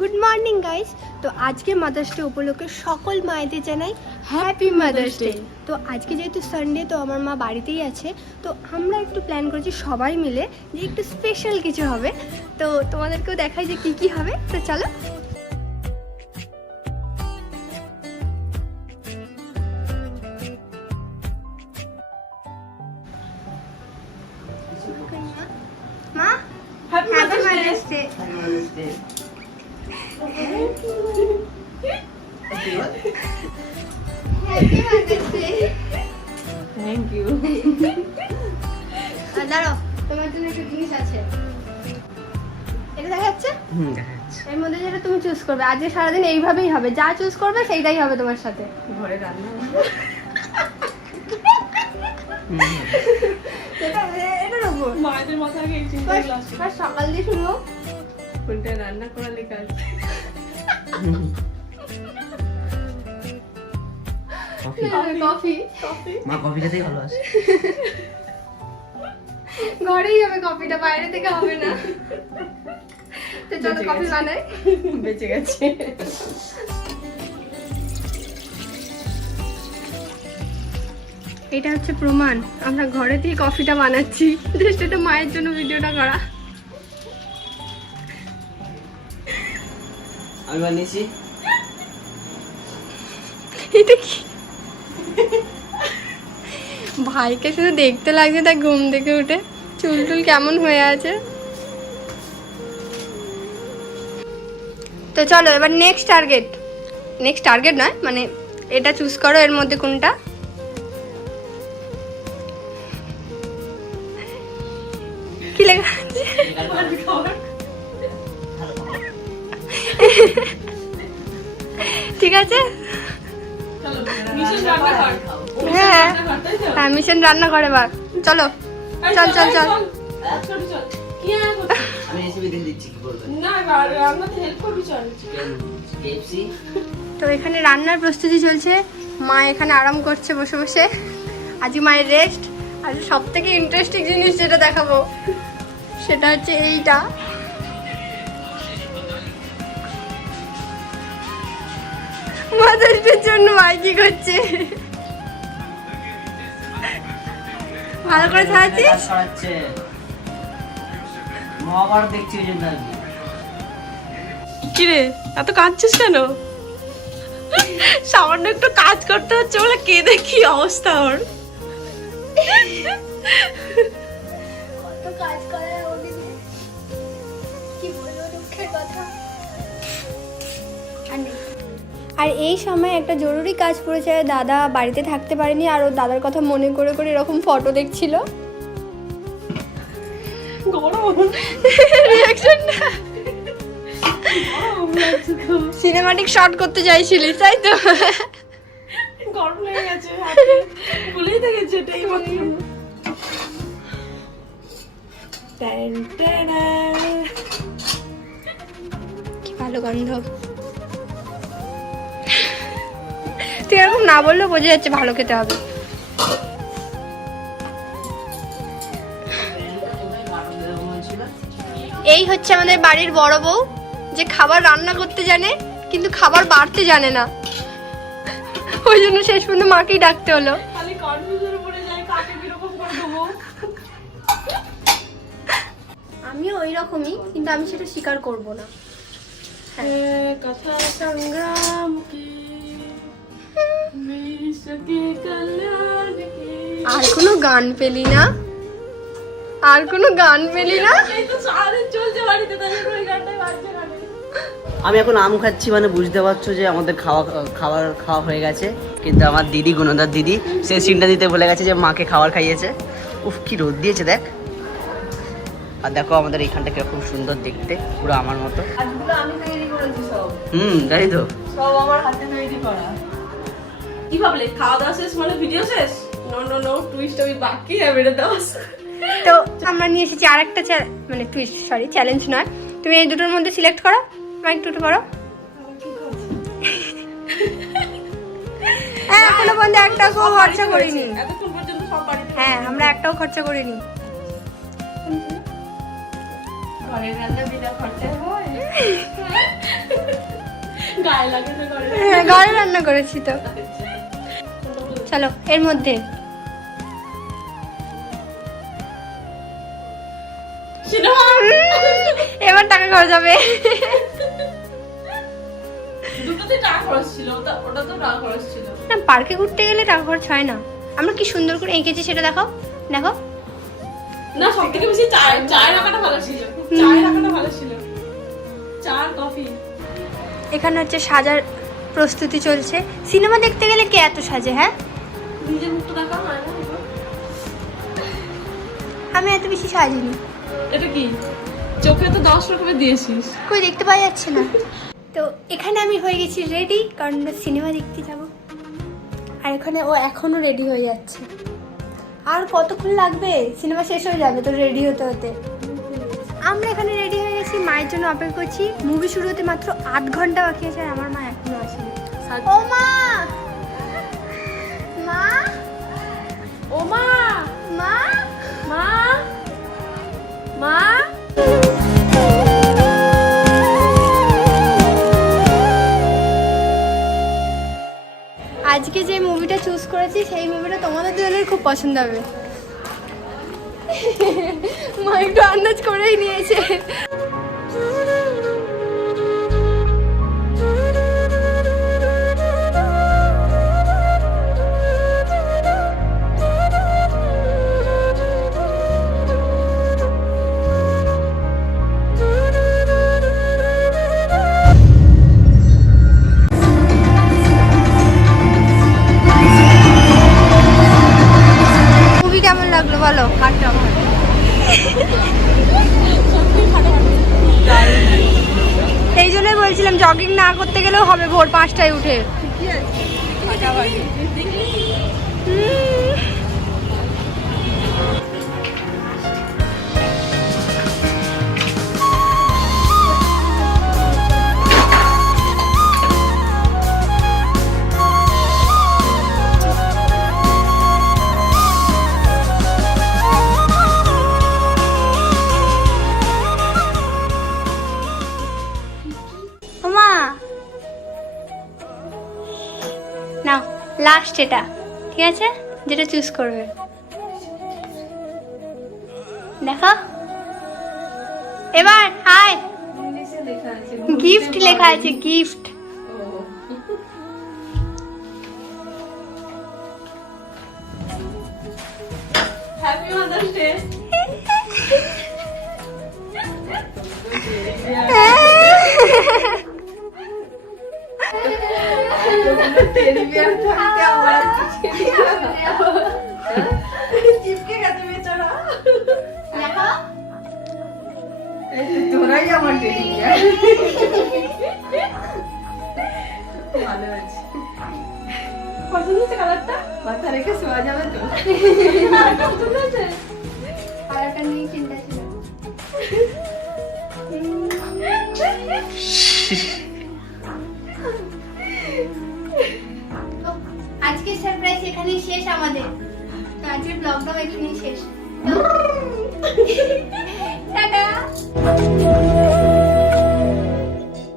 Good morning guys. তো আজকে mother's day উপলক্ষে সকল মায়েদের জানাই হ্যাপি মাদার্স ডে। তো আজকে যেহেতু সানডে, তো আমার মা বাড়িতেই আছে, তো আমরা একটু প্ল্যান করেছি সবাই মিলে যে একটু স্পেশাল কিছু হবে। তো তোমাদেরকেও দেখাই যে কি হবে। তো চলো। মা happy mother's day. Thank you. দাঁড়াও, তোমার জন্য একটা জিনিস আছে। এটা দেখা যাচ্ছে? এর মধ্যে যেটা তুমি চুজ করবে। আজকে সারাদিন এইভাবেই হবে, যা চুজ করবে সেইটাই হবে তোমার সাথে। ঘরে রান্না এটা নেবো। মায়েদের মাথায় আগে এই চিন্তাগুলো আসে। ফার্স্ট সকাল দিয়ে শুরু হোক। কোনটা রান্না করা লেখা আছে? কফি। মা কফি খেতেই ভালোবাসে। ঘরেই হবে কফিটা, বাইরে থেকে হবে না। তো চলো কফি বানাই। বেঁচে গেছে। এটা হচ্ছে প্রমাণ আমরা ঘরে থেকে কফিটা বানাচ্ছি। জাস্ট এটা মায়ের জন্য ভিডিওটা করা। আমি বানিয়েছি। এটা কি? ভাইকে শুধু দেখতে লাগছে, তাই ঘুম থেকে উঠে চুল টুল কেমন হয়ে আছে। তো চলো এবার নেক্সট টার্গেট নয়, মানে এটা চুজ করো এর মধ্যে কোনটা। কি লেখা আছে? ঠিক আছে। হ্যাঁ হ্যাঁ, মিশন রান্না করে বার। চলো চল চল চল। আমি রেসিপি দিয়ে দিচ্ছি কি করবে। না, রান্নাতে হেল্প করবি চল। কেএফসি। তো এখানে রান্নার প্রস্তুতি চলছে। মা এখানে আরাম করছে বসে বসে। আজকে মায়ের রেস্ট। আজ সব থেকে ইন্টারেস্টিং জিনিস যেটা দেখাবো সেটা হচ্ছে এইটা। মাদার্সডের জন্য ভাই কি করছে? ভালো করে ছাড়াচ্ছিস? ছড়াচ্ছে। মহাভারত দেখছি ওই জন্য আর কি। কিরে এত কাঁদছিস কেন? সামান্য একটু কাজ করতে হচ্ছে বলে কেঁদে কি অবস্থা ওর। কত কাজ করে ওদিকে, কি বলবো দুঃখের কথা। আর এই সময় একটা জরুরি কাজ পড়েছে। দাদা বাড়িতে থাকতে পারেনি, আর ওর দাদার কথা মনে করে করে এরকম ফটো দেখছিল। সিনেমাটিক শট করতে চাইছিলি তাই তো? গরম লেগে গেছে, ভুলেই গেছে এটাই মাত্র। কি ভালো গন্ধ। তুই এরকম না বললেও বোঝা যাচ্ছে ভালো খেতে হবে। এই হচ্ছে আমাদের বাড়ির বড় বউ, যে খাবার রান্না করতে জানে কিন্তু খাবার বাড়তে জানে না। ওই জন্য শেষ পর্যন্ত মাকেই ডাকতে হলো। খালি কনফিউশনে পড়ে যায় কাকে কিরকম করে দেবো। আমিও ওই রকমই, কিন্তু আমি সেটা স্বীকার করব না। কথা সংগ্রাম কি বিশ্বকে কল্যাণ কি। আর কোনো গান পেলি না? আর কোনো গান পেলি না? এই তো সারাদিন চলছে বাড়িতে, তাহলে ওই গানটাই বাজছে না। আমি এখন আম খাচ্ছি, মানে বুঝতে পারছো যে আমাদের খাওয়া হয়ে গেছে। কিন্তু আমার দিদি, গুণদার দিদি, সে সিনটা দিতে ভুলে গেছে যে মাকে খাবার খাইয়েছে। উফ কি রোদ দিয়েছে দেখ। আর দেখো আমাদের এইখানটা কিরকম সুন্দর দেখতে, পুরো আমার মতো। আজগুলো আমি তৈরি করেছি সব। তাই তো। সব আমার হাতে তৈরি করা। কি ভাবলে খাওয়া দাওয়া শেষ মানে ভিডিও শেষ? নো নো নো, টুইস্ট আমি বাকি মেরে দাও। তো আমরা নিয়ে এসেছি আরেকটা মানে টুইস্ট, সরি চ্যালেঞ্জ নয়। তুমি এই দুটোর মধ্যে সিলেক্ট করো, মাইক টুটু করো। হ্যাঁ এখনো পর্যন্ত একটাও খরচা করিনি। এতক্ষণ পর্যন্ত সব বাড়িতে। হ্যাঁ আমরা একটাও খরচা করিনি। ঘরের রান্না বিনা খরচায় হয়? গায়ে লাগে না ঘরে? হ্যাঁ, ঘরে রান্না করেছি তো। চলো এর মধ্যে সিনেমা এবার টাকা খরচ হবে। দুটোতে টাকা খরচ ছিল, ওটা তো টাকা খরচ ছিল। না, পার্কে ঘুরতে গেলে টাকা খরচ হয় না। আমরা কি সুন্দর করে এঁকেছি সেটা দেখাও, দেখো। না, সবথেকে বেশি চায়ের রাখাটা ভালো ছিল। চায়ের রাখাটা ভালো ছিল। চা আর কফি। এখানে হচ্ছে সাজার প্রস্তুতি চলছে। সিনেমা দেখতে গেলে কে এত সাজে? হ্যাঁ, নিজের মুখটা দেখা হয় না? আমি এত বেশি সাজিনি। এটা কি চোখে তো 10 রকমের দিয়েছিস? কই দেখতে পাওয়া যাচ্ছে না। তো এখানে আমি হয়ে গেছি রেডি, কারণ আমরা সিনেমা দেখতে যাব। আর এখানে ও এখনো রেডি হয়ে যাচ্ছে। আর কতক্ষণ লাগবে? সিনেমা শেষ হয়ে যাবে তো রেডি হতে হতে। আমরা এখানে রেডি হয়ে গেছি, মায়ের জন্য অপেক্ষা করছি। মুভি শুরু হতে মাত্র 8 ঘন্টা বাকি আছে, আর আমার মা এখনো আসেনি। ও মা, মা, ও মা, মা, মা, মা। আজকে যে মুভিটা চুজ করেছি সেই মুভিটা তোমাদের দুজনের খুব পছন্দ হবে। মা একটু আন্দাজ করেই নিয়েছে। মুভি কেমন লাগলো বলো? এই জন্যই বলছিলাম জগিং না করতে গেলেও হবে ভোর 5টায় উঠে। মা নাও লাস্ট এটা, ঠিক আছে? যেটা চুজ করবে দেখো। এবার আয়, ইংলিশে লেখা আছে গিফট লেখা আছে, gift. Happy mother's day. Teddy bear থাকতে আমরা চিপকে গেছে বেচারা। দেখো তোরাই আমার টেডি বিয়ার। ভালো আছে। পছন্দ হচ্ছে কালারটা? মাথা রেখে শোয়া যাবে তো? পছন্দ হচ্ছে? কালারটা নিয়ে চিন্তা ছিল। আজকে সারপ্রাইজ এখানেই শেষ আমাদের। তো আজকের ব্লগটাও এখানেই শেষ। টাটা।